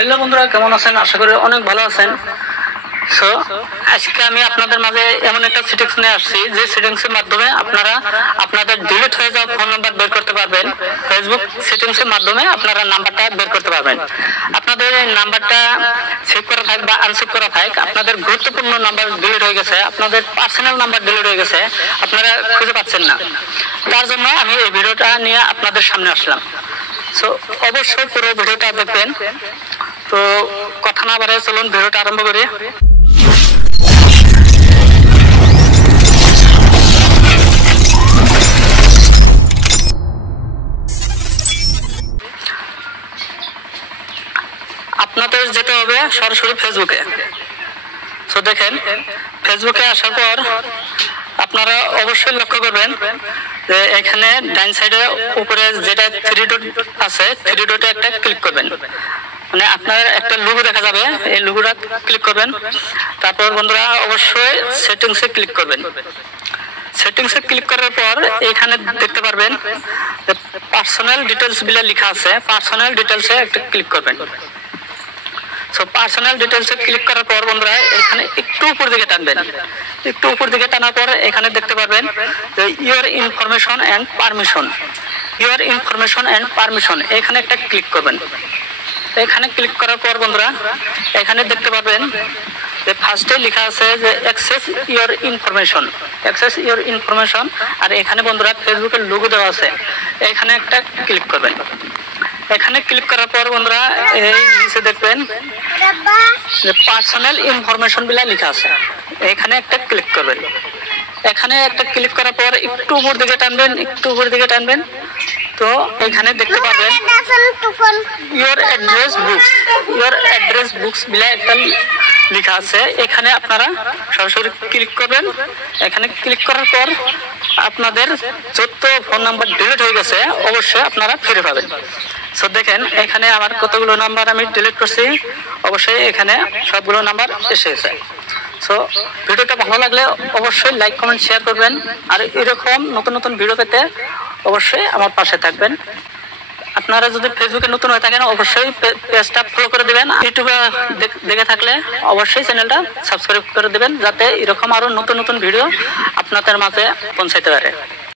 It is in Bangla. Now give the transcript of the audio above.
হ্যালো বন্ধুরা, কেমন আছেন? আশা করি অনেক ভালো আছেন। সো আজকে আমি আপনাদের মাঝে এমন একটা সেটিংস নিয়ে আসছি যে সেটিংস এর মাধ্যমে আপনারা আপনাদের ডিলিট হয়ে যাওয়া ফোন নাম্বার বের করতে পারবেন। ফেসবুক সেটিংস এর মাধ্যমে আপনারা নাম্বারটা বের করতে পারবেন। আপনাদের এই নাম্বারটা সেভ করা থাক বা আনসেভ করা থাক, আপনাদের গুরুত্বপূর্ণ নাম্বার ডিলিট হয়ে গেছে, আপনাদের পার্সোনাল নাম্বার ডিলিট হয়ে গেছে, আপনারা খুঁজে পাচ্ছেন না। তার জন্য আমি এই ভিডিওটা নিয়ে আপনাদের সামনে আসলাম। সো অবশ্যই পুরো ভিডিওটা দেখবেন। তো কথা না বাড়ায় চলুন ভিডিওটা আরম্ভ করি। আপনাদের যেতে হবে সরাসরি ফেসবুকে। তো দেখেন, ফেসবুকে আসার পর আপনারা অবশ্যই লক্ষ্য করবেন যে এখানে ডাইন সাইডে উপরে যেটা থ্রি ডট আছে, থ্রি ডটে একটা ক্লিক করবেন। মানে আপনার একটা লোগো দেখা যাবে, এই লোগোটা ক্লিক করবেন। তারপর বন্ধুরা অবশ্যই সেটিংসে ক্লিক করবেন। সেটিংসে ক্লিক করার পর এখানে দেখতে পারবেন পার্সোনাল ডিটেলস বলে লেখা আছে, পার্সোনাল ডিটেলসে একটা ক্লিক করবেন। সো পার্সোনাল ডিটেলসে ক্লিক করার পর বন্ধুরা এখানে একটু উপর দিকে টানবেন। একটু উপর দিকে টানার পর এখানে দেখতে পারবেন যে your information and permission, your information and permission, এখানে একটা ক্লিক করবেন। এখানে ক্লিক করার পর বন্ধুরা এখানে দেখতে পাবেন যে ফার্স্টে লেখা আছে যে access your information, access your information. আর এখানে বন্ধুরা ফেসবুকের লোগো দেওয়া আছে, এখানে একটা ক্লিক করবেন। এখানে ক্লিক করার পর বন্ধুরা এই নিচে দেখবেন যে পার্সোনাল ইনফরমেশন বলে লেখা আছে, এখানে একটা ক্লিক করবেন। এখানে একটা ক্লিক করার পর একটু উপর দিকে টানবেন, একটু উপর দিকে টানবেন। তো এখানে দেখতে পাবেন your address books, your address books বলে একটা লেখা আছে, এখানে আপনারা সরাসরি ক্লিক করবেন। এখানে ক্লিক করার পর আপনাদের যত ফোন নাম্বার ডিলিট হয়ে গেছে অবশ্যই আপনারা ফিরে পাবেন। সো দেখেন এখানে আমার কতগুলো নাম্বার আমি ডিলিট করছি, অবশ্যই এখানে সবগুলো নাম্বার এসে গেছে। সো ভিডিওটা ভালো লাগলে অবশ্যই লাইক কমেন্ট শেয়ার করবেন। আর এরকম নতুন নতুন ভিডিও পেতে অবশ্যই আমার পাশে থাকবেন। আপনারা যদি ফেসবুকে নতুন হয়ে থাকেন অবশ্যই পেজটা ফলো করে দেবেন। ইউটিউবে দেখে থাকলে অবশ্যই চ্যানেলটা সাবস্ক্রাইব করে দেবেন, যাতে এরকম আরো নতুন নতুন ভিডিও আপনাদের মাঝে পৌঁছাইতে পারে।